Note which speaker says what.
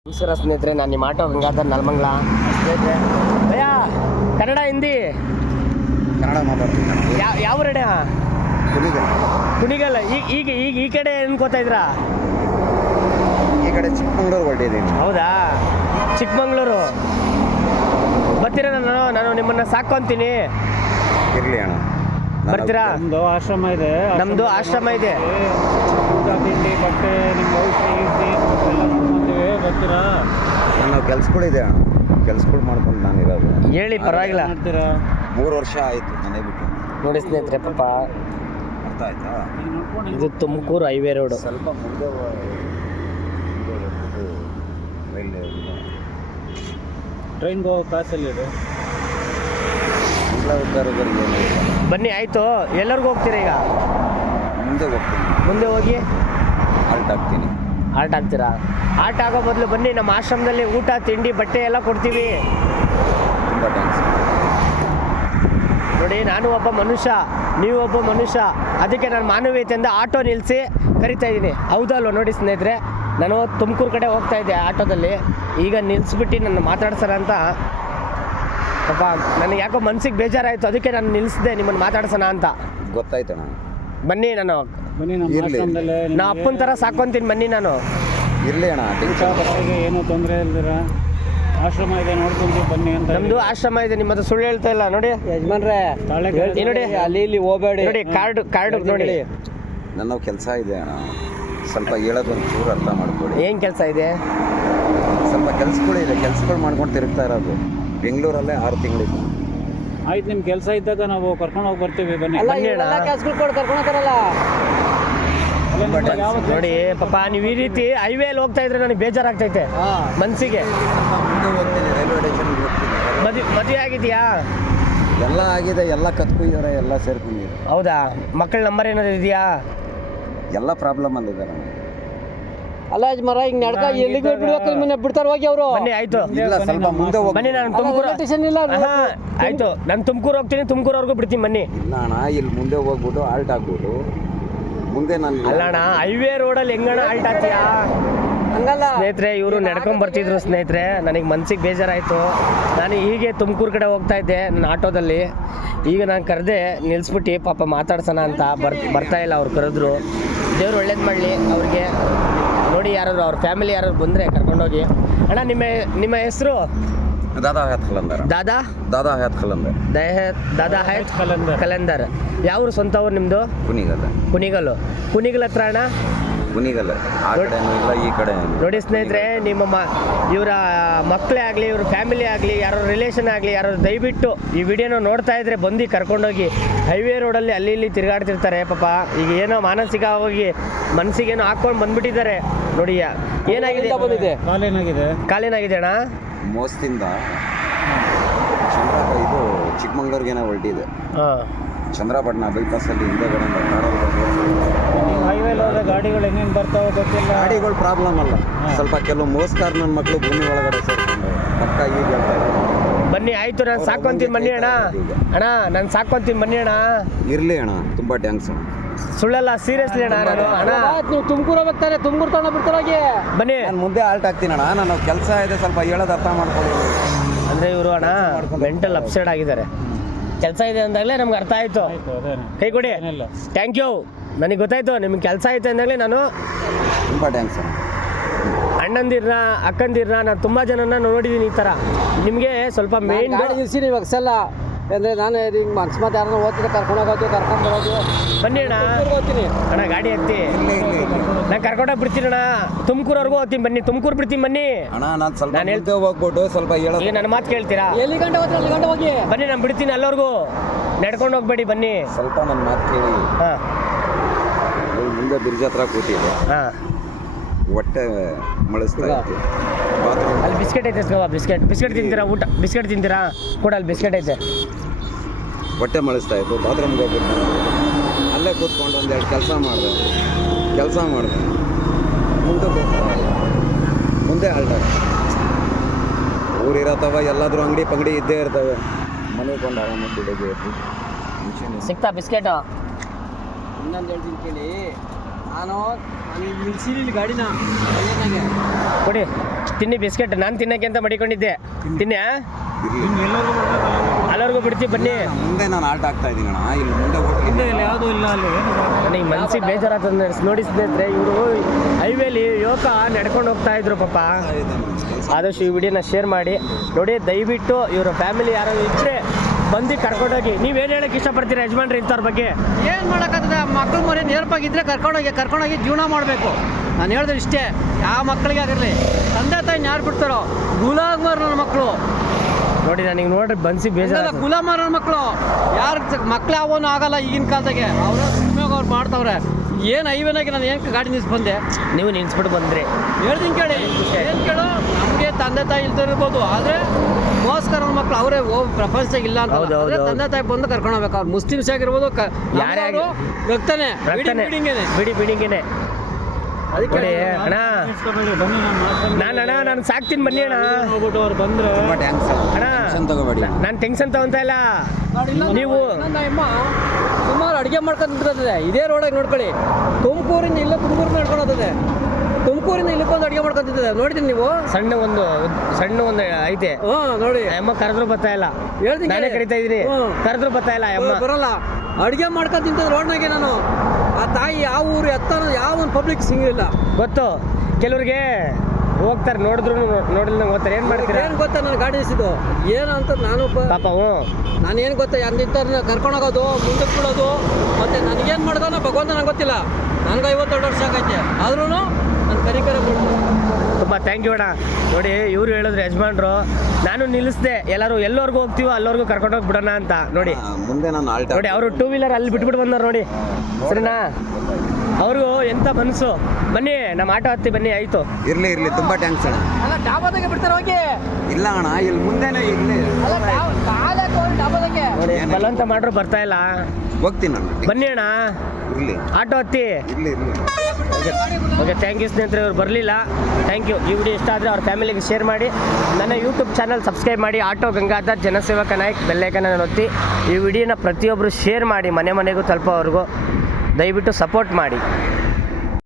Speaker 1: ನಮಸ್ಕಾರ ಸ್ನೇಹಿತರೆ, ನಾನು ನಿಮ್ಮ ಆಟೋ ಗಂಗಾಧರ್ ನಲ್ಮಂಗ್ಲ. ಸ್ನೇಹಿತರೆ ಭಯ ಕನ್ನಡ ಹಿಂದಿ
Speaker 2: ಕನ್ನಡ ಮಾತಾಡ್ತೀನಿ.
Speaker 1: ಯಾವ ರೆಡೆ? ಕುಣಿಗಲ್. ಈಗ ಈಗ ಈ ಕಡೆ ಅನ್ಕೋತಾ ಇದ್ರಾ?
Speaker 2: ಈ ಕಡೆ ಚಿಕ್ಕಮಂಗ್ಳೂರು ಹೊರಟಿದ್ದೀನಿ.
Speaker 1: ಹೌದಾ, ಚಿಕ್ಕಮಂಗ್ಳೂರು ಬರ್ತೀರಾ? ನಾನು ನಿಮ್ಮನ್ನ ಸಾಕೊಂತೀನಿ.
Speaker 2: ಇರಲಿ ಅಣ್ಣ,
Speaker 1: ಬರ್ತೀರಾ?
Speaker 3: ನಮ್ದು ಆಶ್ರಮ ಇದೆ.
Speaker 1: ನಮ್ದು ಆಶ್ರಮ ಇದೆ.
Speaker 3: ಊಟ ತಿಂಡಿ ಬಟ್ಟೆ ನಿಮ್ಮ ಔಷಧಿ ಎಲ್ಲ ನೋಡ್ಕೊಂತೀವಿ. ಬರ್ತೀರಾ?
Speaker 2: ನಾವು ಕೆಲ್ಸಗಳಿದೆ ಅಣ್ಣ, ಕೆಲ್ಸಗಳು ಮಾಡ್ಕೊಂಡು ನಾನು ಇರೋದು.
Speaker 1: ಹೇಳಿ, ಪರವಾಗಿಲ್ಲ.
Speaker 3: ಮಾಡ್ತೀರಾ?
Speaker 2: 3 ವರ್ಷ ಆಯಿತು ಮನೆ ಬಿಟ್ಟು.
Speaker 1: ನೋಡಿ ಸ್ನೇಹಿತರೆ, ಪಾಪ
Speaker 2: ಅರ್ಥ ಆಯ್ತಾ?
Speaker 3: ಈಗ ನೋಡ್ಕೊಂಡು
Speaker 1: ಇದು ತುಮಕೂರು ಹೈವೇ ರೋಡು.
Speaker 2: ಸ್ವಲ್ಪ ಮುಂದೆ ರೈಲ್ವೆ
Speaker 3: ಟ್ರೈನ್ಗೆ ಹೋಗೋ ಕಾಸಲ್ಲಿದೆ.
Speaker 2: ಮಂಗಳೂರಿಗೆ
Speaker 1: ಬನ್ನಿ, ಆಯಿತು. ಎಲ್ಲರಿಗೂ ಹೋಗ್ತೀರಾ ಈಗ?
Speaker 2: ಮುಂದೆ ಹೋಗ್ತೀನಿ,
Speaker 1: ಮುಂದೆ ಹೋಗಿ
Speaker 2: ಹಾಲ್ಟ್ ಆಗ್ತೀನಿ.
Speaker 1: ಆಟ ಆಗ್ತೀರಾ? ಆಟ ಆಗೋ ಬದಲು ಬನ್ನಿ, ನಮ್ಮ ಆಶ್ರಮದಲ್ಲಿ ಊಟ ತಿಂಡಿ ಬಟ್ಟೆ ಎಲ್ಲ ಕೊಡ್ತೀವಿ.
Speaker 2: ತುಂಬ ಥ್ಯಾಂಕ್ಸ್.
Speaker 1: ನೋಡಿ, ನಾನು ಒಬ್ಬ ಮನುಷ್ಯ, ನೀವು ಒಬ್ಬ ಮನುಷ್ಯ, ಅದಕ್ಕೆ ನಾನು ಮಾನವೀಯತೆಯಿಂದ ಆಟೋ ನಿಲ್ಲಿಸಿ ಕರಿತಾ ಇದ್ದೀನಿ. ಹೌದಲ್ವ? ನೋಡಿ ಸ್ನೇಹಿತರೆ, ನಾನು ತುಮಕೂರು ಕಡೆ ಹೋಗ್ತಾ ಇದ್ದೆ ಆಟೋದಲ್ಲಿ. ಈಗ ನಿಲ್ಲಿಸ್ಬಿಟ್ಟು ನನ್ನ ಮಾತಾಡ್ಸೋಣ ಅಂತ ಪಾಪ ನನಗೆ ಯಾಕೋ ಮನ್ಸಿಗೆ ಬೇಜಾರಾಯಿತು. ಅದಕ್ಕೆ ನಾನು ನಿಲ್ಲಿಸಿದೆ ನಿಮ್ಮನ್ನು ಮಾತಾಡ್ಸೋಣ ಅಂತ.
Speaker 2: ಗೊತ್ತಾಯ್ತಣ್ಣ.
Speaker 1: ಬನ್ನಿ, ನಾನು
Speaker 3: ಬನ್ನಿ ನಮ್ಮ
Speaker 2: ಇರ್ಲಿ.
Speaker 3: ಆಶ್ರಮದಲ್ಲೇ
Speaker 1: ನಾ ಅಪ್ಪನ ಥರ ಸಾಕೊಂತೀನಿ. ಬನ್ನಿ, ನಾನು
Speaker 2: ಇರಲಿ ಅಣ್ಣ,
Speaker 3: ಊಟ ಬಟ್ಟೆಗೆ ಏನೂ ತೊಂದರೆ ಇಲ್ದಿರ ಆಶ್ರಮ ಇದೆ, ನೋಡ್ಕೊಂತೀವಿ ಬನ್ನಿ ಅಂತ.
Speaker 1: ನಮ್ಮದು ಆಶ್ರಮ ಇದೆ, ನಿಮ್ಮ ಹತ್ರ ಸುಳ್ಳು ಹೇಳ್ತಾ ಇಲ್ಲ. ನೋಡಿ ಯಜಮಾನ್ರೆ, ಹೇಳ್ತೀನಿ ನೋಡಿ, ಅಲ್ಲಿ ಇಲ್ಲಿ ಹೋಗಬೇಡಿ. ನೋಡಿ, ಕಾರ್ಡ್ ನೋಡಿ.
Speaker 2: ನನ್ನ ಕೆಲಸ ಇದೆ ಅಣ್ಣ, ಸ್ವಲ್ಪ ಹೇಳೋದೊಂದು ಚೂರು ಅರ್ಥ ಮಾಡ್ಕೊಳ್ಳಿ.
Speaker 1: ಏನು ಕೆಲಸ ಇದೆ?
Speaker 2: ಸ್ವಲ್ಪ ಕೆಲ್ಸಗಳಿದೆ, ಕೆಲ್ಸಗಳು ಮಾಡ್ಕೊಂಡು ತಿರುಗ್ತಾ ಇರೋದು. ಬೆಂಗಳೂರಲ್ಲೇ 6 ತಿಂಗಳಿದೆ.
Speaker 3: ಆಯ್ತು, ನಿಮ್ಮ ಕೆಲಸ ಇದ್ದಾಗ ನಾವು ಕರ್ಕೊಂಡು ಹೋಗಿ ಬರ್ತೀವಿ. ಬನ್ನಿ.
Speaker 1: ಬನ್ನಿ ಅಣ್ಣ. ನೋಡಿ ಪಾಪ, ನೀವು ಈ ರೀತಿ ಹೈವೇಲಿ ಹೋಗ್ತಾ ಇದ್ರೆ ನನಗೆ ಬೇಜಾರಾಗ್ತೈತೆ ಮನಸ್ಸಿಗೆ.
Speaker 2: ಮುಂದೆ ಹೋಗ್ತೀನಿ, ರೈಲ್ವೆ ಸ್ಟೇಷನ್ಗೆ ಹೋಗ್ತೀನಿ.
Speaker 1: ಮದುವೆ ಆಗಿದೆಯಾ?
Speaker 2: ಎಲ್ಲ ಆಗಿದೆ, ಎಲ್ಲ ಕತ್ಕೊಂಡಿದ್ದಾರೆ, ಎಲ್ಲ ಸೇರ್ಕೊಂಡಿದ್ದಾರೆ.
Speaker 1: ಹೌದಾ? ಮಕ್ಕಳ ನಂಬರ್ ಏನಾದ್ರು ಇದೆಯಾ?
Speaker 2: ಎಲ್ಲ ಪ್ರಾಬ್ಲಮ್ ಅಲ್ಲಿದ್ದಾರೆ.
Speaker 4: ಅಲ್ಲ ಯಜಮಾನ, ಈಗ ನಡ್ಕ ಎಲ್ಲಿಗೂ ಬಿಡ್ಬೇಕು, ನಿಮ್ಮನ್ನ ಬಿಡ್ತಾರೆ ಹೋಗಿ ಅವರು.
Speaker 1: ಬನ್ನಿ, ಆಯ್ತು.
Speaker 2: ಇಲ್ಲ, ಸ್ವಲ್ಪ ಮುಂದೆ ಹೋಗಿ.
Speaker 1: ಬನ್ನಿ, ನಾನು ತುಮಕೂರು.
Speaker 4: ಸ್ಟೇಷನ್ ಇಲ್ಲ.
Speaker 1: ಆಯ್ತು, ನಾನು ತುಮಕೂರು ಹೋಗ್ತೀನಿ, ತುಮಕೂರವರೆಗೂ ಬಿಡ್ತೀನಿ. ಬನ್ನಿ.
Speaker 2: ಇಲ್ಲ ಅಣ್ಣ, ಇಲ್ಲಿ ಮುಂದೆ ಹೋಗ್ಬಿಟ್ಟು ಆಲ್ಟ್ ಆಗ್ಬಿಟ್ಟು ಮುಂದೆ ನಾನು.
Speaker 1: ಅಲ್ಲ ಅಣ್ಣ, ಹೈವೇ ರೋಡಲ್ಲಿ ಹೆಂಗಣ್ಣ ಆಲ್ಟ್ ಆಗ್ತೀಯಾ?
Speaker 4: ಹಂಗಲ್ಲ
Speaker 1: ಸ್ನೇಹಿತರೆ, ಇವರು ನಡ್ಕೊಂಡ್ ಬರ್ತಿದ್ರು. ಸ್ನೇಹಿತರೆ, ನನಗೆ ಮನ್ಸಿಗೆ ಬೇಜಾರಾಯಿತು. ನಾನು ಹೀಗೆ ತುಮಕೂರು ಕಡೆ ಹೋಗ್ತಾ ಇದ್ದೆ ನನ್ನ ಆಟೋದಲ್ಲಿ. ಈಗ ನಾನು ಕರೆದೆ, ನಿಲ್ಲಿಸ್ಬಿಟ್ಟು ಪಾಪ ಮಾತಾಡ್ಸೋಣ ಅಂತ ಬರ್ತಾ ಇಲ್ಲ. ಅವ್ರು ಕರೆದ್ರು. ದೇವ್ರು ಒಳ್ಳೇದು ಮಾಡಲಿ ಅವ್ರಿಗೆ. ನೋಡಿ, ಯಾರಾದ್ರು ಅವ್ರ ಫ್ಯಾಮಿಲಿ ಯಾರಾದ್ರು ಬಂದರೆ ಕರ್ಕೊಂಡೋಗಿ. ಅಣ್ಣ, ನಿಮ್ಮ ಹೆಸರು?
Speaker 2: ದಾದಾ ಹಯಾತ್ ಖಲಂದರ್. ದಾದಾ ಹಯಾತ್ ಖಲಂದರ್.
Speaker 1: ದಾದಾ ಹಯಾತ್ ಖಲಂದರ್. ಯಾವ ಸ್ವಂತ ಊರು ನಿಮ್ಮದು? ಕುಣಿಗಲ್ಲು ಹತ್ರ ಅಣ್ಣ.
Speaker 2: ಕುಣಿಗಲ್ಲ, ಆ ಕಡೆನೂ ಇಲ್ಲ, ಈ ಕಡೆ.
Speaker 1: ನೋಡಿ ಸ್ನೇಹಿತರೆ, ನಿಮ್ಮ ಇವರ ಮಕ್ಕಳೇ ಆಗಲಿ, ಇವ್ರ ಫ್ಯಾಮಿಲಿ ಆಗಲಿ, ಯಾರೋ ರಿಲೇಷನ್ ಆಗಲಿ, ಯಾರು ದಯವಿಟ್ಟು ಈ ವಿಡಿಯೋನ ನೋಡ್ತಾ ಇದ್ರೆ ಬಂದು ಕರ್ಕೊಂಡೋಗಿ. ಹೈವೇ ರೋಡಲ್ಲಿ ಅಲ್ಲಿ ಇಲ್ಲಿ ತಿರುಗಾಡ್ತಿರ್ತಾರೆ ಪಾಪ. ಈಗ ಏನೋ ಮಾನಸಿಕವಾಗಿ ಮನಸ್ಸಿಗೇನೋ ಹಾಕ್ಕೊಂಡು ಬಂದ್ಬಿಟ್ಟಿದ್ದಾರೆ. ನೋಡಿ, ಏನಾಗಿದೆ?
Speaker 4: ಬಂದಿದೆ,
Speaker 1: ಕಾಲೇನಾಗಿದೆ ಅಣ್ಣ?
Speaker 2: ಮೋಸದಿಂದ ಇದು ಚಿಕ್ಕಮಂಗ್ಳೂರಿಗೇನೋ ಹೊರಟಿದೆ.
Speaker 1: ಹಾಂ,
Speaker 2: ಚಂದ್ರಪಟ್ಟಣ ಬೈಪಾಸಲ್ಲಿ ಹಿಂದೆಗಡೆ
Speaker 3: ಹೈವೇಲಿ ಹೋದ ಗಾಡಿಗಳು ಹೆಂಗೆ ಬರ್ತಾವೋ ಗೊತ್ತಿಲ್ಲ.
Speaker 2: ಗಾಡಿಗಳು ಪ್ರಾಬ್ಲಮ್ ಅಲ್ಲ, ಸ್ವಲ್ಪ ಕೆಲವು ಮೋಸ್ಕಾರ ನನ್ನ ಮಕ್ಕಳು ಭೂಮಿ ಒಳಗಡೆ ಸೇರ್ಕೊಂಡು ಪಕ್ಕ ಈಗ ಹೇಳ್ತಾ ಇದ್ದಾರೆ.
Speaker 1: ಬನ್ನಿ, ಆಯಿತು. ನಾನು ಸಾಕೊಂತೀನಿ, ಬನ್ನಿ ಅಣ್ಣ. ಅಣ್ಣ, ನಾನು ಸಾಕೊಂತೀನಿ, ಬನ್ನಿ ಅಣ್ಣ.
Speaker 2: ಇರಲಿ ಅಣ್ಣ, ತುಂಬ ಥ್ಯಾಂಕ್ಸ್ ಅಣ್ಣ.
Speaker 1: ಸುಳ್ಳಲ್ಲ, ಸೀರಿಯಸ್ಲಿ ಅಣ್ಣ. ನಾನು ಅಣ್ಣ,
Speaker 4: ನೀವು ತುಮಕೂರು ಹೋಗ್ತಾರೆ, ತುಮಕೂರು ತಗೊಂಡು ಬಿಡ್ತಾರೆ ಹೋಗಿ.
Speaker 1: ಬನ್ನಿ.
Speaker 2: ನಾನು ಮುಂದೆ ಆಲ್ಟ್ ಆಗ್ತೀನಿ ಅಣ್ಣ, ನಾನು ಕೆಲಸ ಇದೆ, ಸ್ವಲ್ಪ ಹೇಳೋದು ಅರ್ಥ ಮಾಡ್ಕೊಳ್ಳಿ.
Speaker 1: ಅಂದರೆ ಇವರು ಅಣ್ಣ ಮೆಂಟಲ್ ಅಪ್ಸೆಟ್ ಆಗಿದ್ದಾರೆ. ಕೆಲಸ ಇದೆ ಅಂದಾಗಲೇ ನಮ್ಗೆ ಅರ್ಥ ಆಯಿತು. ಕೈ ಕೊಡಿ. Thank you. ನನಗೆ ಗೊತ್ತಾಯ್ತು ನಿಮ್ಗೆ ಕೆಲಸ ಐತೆ ಅಂದಾಗಲೇ. ನಾನು
Speaker 2: ತುಂಬ ಥ್ಯಾಂಕ್ಸ್ ಅಣ್ಣ.
Speaker 1: ಅಣ್ಣಂದಿರನ್ನ ಅಕ್ಕಂದಿರನ್ನ ನಾನು ತುಂಬ ಜನನ ನೋಡಿದ್ದೀನಿ ಈ ಥರ. ನಿಮಗೆ ಸ್ವಲ್ಪ ಮೇನ್
Speaker 4: ಗಾಡಿ ನಿಲ್ಸಿ ಇವಾಗ ಸಲ್ಲ ಅಂದರೆ ನಾನು ಹಿಂಗೆ ಅಕಸ್ಮಾತ್ ಯಾರನ್ನ ಓದ್ತಿದ್ದೆ ಕರ್ಕೊಂಡು ಹೋಗೋದು, ಕರ್ಕೊಂಡು ಬರೋದು.
Speaker 1: ಬನ್ನಿ ಅಣ್ಣ.
Speaker 4: ಹೋಗ್ತೀನಿ
Speaker 1: ಅಣ್ಣ, ಗಾಡಿ ಹತ್ತಿ. ನಾನು ಕರ್ಕೊಂಡೋಗಿ ಬಿಡ್ತೀನಿ ಅಣ್ಣ. ತುಮಕೂರವರೆಗೂ ಹೋಗ್ತೀನಿ. ಬನ್ನಿ, ತುಮಕೂರು ಬಿಡ್ತೀನಿ. ಬನ್ನಿ
Speaker 2: ಅಣ್ಣ, ನಾನು ಸ್ವಲ್ಪ ಹೇಳ್ತೇವೆ ಹೋಗ್ಬಿಟ್ಟು ಸ್ವಲ್ಪ ಹೇಳೋದು.
Speaker 1: ಈಗ ನನ್ನ ಮಾತು ಕೇಳ್ತೀರಾ?
Speaker 4: ಎಲ್ಲಿ ಗಂಟೆ ಹೋಗ್ತೀರಿ ಅಲ್ಲಿ ಗಂಟೆ ಹೋಗಿ.
Speaker 1: ಬನ್ನಿ, ನಾನು ಬಿಡ್ತೀನಿ. ಅಲ್ಲವರೆಗೂ ನಡ್ಕೊಂಡು ಹೋಗ್ಬೇಡಿ, ಬನ್ನಿ.
Speaker 2: ಸ್ವಲ್ಪ ನನ್ನ ಮಾತು ಕೇಳಿ.
Speaker 1: ಹಾಂ,
Speaker 2: ಮುಂದೆ ಬ್ರಿಡ್ಜ್ ಹತ್ರ ಕೂತಿದ್ದೆ,
Speaker 1: ಹಾಂ.
Speaker 2: ಹೊಟ್ಟೆ ಮಳಿಸ್ತಾ ಇತ್ತು.
Speaker 1: ಅಲ್ಲಿ ಬಿಸ್ಕೆಟ್ ಐತೆ, ಬಿಸ್ಕೆಟ್ ತಿಂತೀರಾ? ಊಟ ಬಿಸ್ಕೆಟ್ ತಿಂತೀರಾ? ಕೂಡ ಅಲ್ಲಿ ಬಿಸ್ಕೆಟ್ ಐತೆ.
Speaker 2: ಹೊಟ್ಟೆ ಮಳಿಸ್ತಾ ಇತ್ತು, ಬಾತ್ರೂಮ್ಗೆ ಹೋಗ್ಬಿಟ್ಟು ಅಲ್ಲೇ ಕೂತ್ಕೊಂಡು ಒಂದೆರಡು ಕೆಲಸ ಮಾಡಿದೆ. ಮುಂದೆ ಹಾಲ್ಟ್ ಊರಿರತ್ತವ, ಎಲ್ಲಾದರೂ ಅಂಗಡಿ ಪಂಗಡಿ ಇದ್ದೇ ಇರ್ತವೆ. ಮನೆಗೊಂಡು ಆರಾಮಾಗಿ ಬಿಡೋದು.
Speaker 1: ಸಿಗ್ತಾ ಬಿಸ್ಕೆಟು?
Speaker 4: ಇನ್ನೊಂದು ಹೇಳ್ತೀನಿ ಕೇಳಿ, ನಾನು ನಿಲ್ಸಿನಿ ಇಲ್ಲಿ ಗಾಡಿನ ಏನಾಗೆ
Speaker 1: ಕೊಡಿ ತಿನ್ನಿ ಬಿಸ್ಕೆಟ್ ನಾನು ತಿನ್ನಕ್ಕೆ ಅಂತ ಮಡಿಕೊಂಡಿದ್ದೆ ತಿನ್ನಿ ಎಲ್ಲರಿಗೂ ಬಿಡ್ತೀವಿ ಬನ್ನಿ.
Speaker 2: ಮುಂದೆ ನಾನು ಆಲ್ಟ್ ಆಗ್ತಾ ಇದ್ದೀನಿ ಅಣ್ಣ, ಇಲ್ಲಿ ಮುಂದೆ ಹೋಗ್ತೀನಿ.
Speaker 3: ಯಾವುದೂ ಇಲ್ಲ ಅಲ್ಲಿ
Speaker 1: ನನಗೆ ಮನ್ಸಿಗೆ ಬೇಜಾರಾಗ್ತದೆ ನೋಡಿ ಸ್ನೇಹಿತರೆ. ಇವರು ಹೈವೇಲಿ ಯುವಕ ನಡ್ಕೊಂಡು ಹೋಗ್ತಾ ಇದ್ರು ಪಾಪ. ಆದಷ್ಟು ಈ ವಿಡಿಯೋನ ಶೇರ್ ಮಾಡಿ ನೋಡಿ. ದಯವಿಟ್ಟು ಇವರ ಫ್ಯಾಮಿಲಿ ಯಾರೋ ಇದ್ದರೆ ಬಂದು ಕರ್ಕೊಂಡೋಗಿ. ನೀವೇನು ಹೇಳಕ್ಕೆ ಇಷ್ಟಪಡ್ತೀರಾ ಯಜಮಾನ್ರಿ ಇಂಥವ್ರ ಬಗ್ಗೆ?
Speaker 4: ಏನು ಮಾಡೋಕ್ಕಾಗ್ತದೆ, ಮಕ್ಕಳು ಮರಿ ನೇರ್ಪಾಗಿದ್ದರೆ ಕರ್ಕೊಂಡೋಗಿ ಜೀವನ ಮಾಡಬೇಕು. ನಾನು ಹೇಳಿದ್ರೆ ಇಷ್ಟೇ, ಯಾವ ಮಕ್ಕಳಿಗೆ ಆಗಿರಲಿ, ತಂದೆ ತಾಯಿನ ಯಾರು ಬಿಡ್ತಾರೋ ಗುಲಾಮರು ನನ್ನ ಮಕ್ಕಳು
Speaker 1: ನೋಡಿ. ನನಗೆ ನೋಡ್ರಿ ಮನ್ಸಿಗೆ ಬೇಜಾರ.
Speaker 4: ಗುಲಾಮರು ನನ್ನ ಮಕ್ಕಳು. ಯಾರು ಮಕ್ಳು ಯಾವನು ಆಗಲ್ಲ ಈಗಿನ ಕಾಲದಾಗೆ. ಅವ್ರ ಸಿನಿಮಾಗ ಅವ್ರು ಮಾಡ್ತಾವ್ರೆ. ಏನು ಹೈವೇನಾಗಿ ನಾನು ಏನು ಗಾಡಿ ನಿಲ್ಸಿ ಬಂದೆ,
Speaker 1: ನೀವು ನಿಲ್ಸ್ಬಿಟ್ಟು ಬಂದ್ರಿ.
Speaker 4: ಹೇಳ್ತೀನಿ ಕೇಳಿ, ಏನು ಕೇಳು, ನಮಗೆ ತಂದೆ ತಾಯಿ ಇಲ್ದಿರ್ಬೋದು, ಆದರೆ ಮೋಸ್ಕರ ನನ್ನ ಮಕ್ಳು ಅವರೇ ಪ್ರಪಂಚದಾಗ ಇಲ್ಲ ಅಂತ.
Speaker 1: ಹೌದು, ಹೌದು,
Speaker 4: ತಂದೆ ತಾಯಿ ಬಂದು ಕರ್ಕೊಂಡು ಹೋಗ್ಬೇಕು. ಅವ್ರು ಮುಸ್ಲಿಮ್ಸ್ ಆಗಿರ್ಬೋದು,
Speaker 1: ಯಾರೇ
Speaker 4: ರಕ್ತಾನೆ
Speaker 1: ಬಿಡಿಂಗೇನೆ.
Speaker 4: ಅದಕ್ಕೆ
Speaker 1: ನೋಡಿ ಅಣ್ಣ,
Speaker 3: ನಿಲ್ಸ್ಕೊಬೇಡಿ, ಬನ್ನಿ ನಾನು ಮಾಡ್ಕೊಂಡು
Speaker 1: ನಾನು ಸಾಕ್ತೀನಿ ಬನ್ನಿ ಅಣ್ಣ.
Speaker 3: ಹೋಗ್ಬಿಟ್ಟು ಅವ್ರು ಬಂದರೆ
Speaker 2: ತುಂಬ ಟ್ಯಾಂಕ್ಸ್
Speaker 1: ಅಣ್ಣ
Speaker 2: ಟೆನ್ಷನ್ ತಗೋಬೇಡಿ.
Speaker 1: ನಾನು ಟೆನ್ಷನ್ ತಗೊಂತ ಇಲ್ಲ. ನೀವು
Speaker 4: ಅಮ್ಮ ಸುಮಾರು ಅಡುಗೆ ಮಾಡ್ಕೊಂಡು ನಿಂತ್ಕೊತದೆ ಇದೇ ರೋಡಾಗಿ ನೋಡ್ಕೊಳ್ಳಿ. ತುಮಕೂರಿಂದ ನಡ್ಕೊಂಡು ಹೋಗ್ತದೆ. ತುಮಕೂರಿಂದ ಇಲ್ಲಕ್ಕೊಂದು ಅಡುಗೆ ಮಾಡ್ಕೊಂತಿದ್ದೆ ನೋಡಿದ್ದೀನಿ ನೀವು.
Speaker 1: ಸಣ್ಣ ಒಂದು ಐತೆ.
Speaker 4: ಹ್ಞೂ ನೋಡಿ,
Speaker 1: ಅಮ್ಮ ಕರೆದ್ರು ಬರ್ತಾ ಇಲ್ಲ.
Speaker 4: ಹೇಳ್ತೀನಿ
Speaker 1: ನಾನೇ
Speaker 4: ಕೇಳಿ.
Speaker 1: ಕರಿತಾ ಇದೀನಿ, ಕರೆದ್ರು ಬರ್ತಾ ಇಲ್ಲ ಅಮ್ಮ.
Speaker 4: ಬರಲ್ಲ. ಅಡುಗೆ ಮಾಡ್ಕೊಂಡು ತಿಂತದ್ದು ರೋಡ್ನಾಗೆ ನಾನು. ಆ ತಾಯಿ ಯಾವ ಊರು ಎತ್ತನೋ ಯಾವ ಒಂದು ಪಬ್ಲಿಕ್ ಸಿಂಗಿಲ್ಲ
Speaker 1: ಗೊತ್ತು. ಕೆಲವ್ರಿಗೆ ಹೋಗ್ತಾರೆ, ನೋಡಿದ್ರು ನೋಡಿಲ್ಲ ಹೋಗ್ತಾರೆ. ಏನು ಮಾಡ್ತೀರಾ?
Speaker 4: ಏನು ಗೊತ್ತಾ ನಾನು ಗಾಡಿ ನಿಲ್ಸಿದ್ದು ಏನು ಅಂತ ನಾನು
Speaker 1: ಪಾಪ.
Speaker 4: ನಾನು ಏನು ಗೊತ್ತಾ, ಅಂದಿದ್ದವ್ರನ್ನ ಕರ್ಕೊಂಡು ಹೋಗೋದು, ಮುಂದಕ್ಕೆ ಬಿಡೋದು, ಮತ್ತು ನನಗೇನು ಮಾಡ್ದೋ ಭಗವಂತ ನಂಗೆ ಗೊತ್ತಿಲ್ಲ. ನನಗೆ 52 ವರ್ಷ ಆಗೈತೆ, ಆದ್ರೂ ನಾನು ಕರಿಕರ ಬಿಡ್ತು.
Speaker 1: ತುಂಬ ಥ್ಯಾಂಕ್ ಯು ಅಣ್ಣ. ನೋಡಿ ಇವ್ರು ಹೇಳಿದ್ರು ಯಜಮಾನ್ರು, ನಾನು ನಿಲ್ಲಿಸ್ದೆ. ಎಲ್ಲರಿಗೂ ಹೋಗ್ತೀವೋ ಅಲ್ಲವರೆಗೂ ಕರ್ಕೊಂಡೋಗಿ ಬಿಡೋಣ ಅಂತ. ನೋಡಿ
Speaker 2: ಮುಂದೆ ನಾನು ಆಲ್ಟ್
Speaker 1: ನೋಡಿ, ಅವರು 2 ವೀಲರ್ ಅಲ್ಲಿ ಬಿಟ್ಬಿಟ್ಟು ಬಂದಾರ ನೋಡಿ. ಸರಿನಾ? ಅವ್ರಿಗೂ ಎಂಥ ಮನಸ್ಸು. ಬನ್ನಿ ನಮ್ಮ ಆಟೋ ಹತ್ತಿ ಬನ್ನಿ. ಆಯಿತು,
Speaker 2: ಇರ್ಲಿ ತುಂಬ ಟ್ಯಾಂಕ್ಸ್ ಅಣ್ಣ.
Speaker 4: ಅಲ್ಲ ಡಾಬಾದಾಗೆ ಬಿಡ್ತಾರೆ ಹೋಗಿ.
Speaker 2: ಇಲ್ಲ ಅಣ್ಣ, ಇಲ್ಲಿ ಮುಂದೆನೇ ಇರ್ಲಿ.
Speaker 4: ಅಲ್ಲ ಕಾಲಕ್ಕೆ ಹೋಗಿ ಡಾಬಾದಾಗೆ
Speaker 1: ನೋಡಿ ಬಲವಂತ ಮಾಡ್ರು ಬರ್ತಾ ಇಲ್ಲ.
Speaker 2: ಹೋಗ್ತೀನಿ ನಾನು.
Speaker 1: ಬನ್ನಿ ಅಣ್ಣ,
Speaker 2: ಇರ್ಲಿ
Speaker 1: ಆಟೋ ಹತ್ತಿ.
Speaker 2: ಇರ್ಲಿ
Speaker 1: ಓಕೆ ಥ್ಯಾಂಕ್ ಯು ಸ್ನೇಹಿತರೆ. ಇವ್ರು ಬರಲಿಲ್ಲ. Thank you. ಈ ವಿಡಿಯೋ ಇಷ್ಟ ಆದರೆ ಅವ್ರ ಫ್ಯಾಮಿಲಿಗೆ ಶೇರ್ ಮಾಡಿ. ನನ್ನ ಯೂಟ್ಯೂಬ್ ಚಾನಲ್ ಸಬ್ಸ್ಕ್ರೈಬ್ ಮಾಡಿ. ಆಟೋ ಗಂಗಾಧರ್ ಜನಸೇವಕ ನಾಯಕ್ ಬೆಲ್ಲೈಕನ್ನ ಒತ್ತಿ. ಈ ವಿಡಿಯೋನ ಪ್ರತಿಯೊಬ್ಬರು ಶೇರ್ ಮಾಡಿ, ಮನೆಗೂ ತಲುಪೋವರೆಗೂ ದಯವಿಟ್ಟು ಸಪೋರ್ಟ್ ಮಾಡಿ.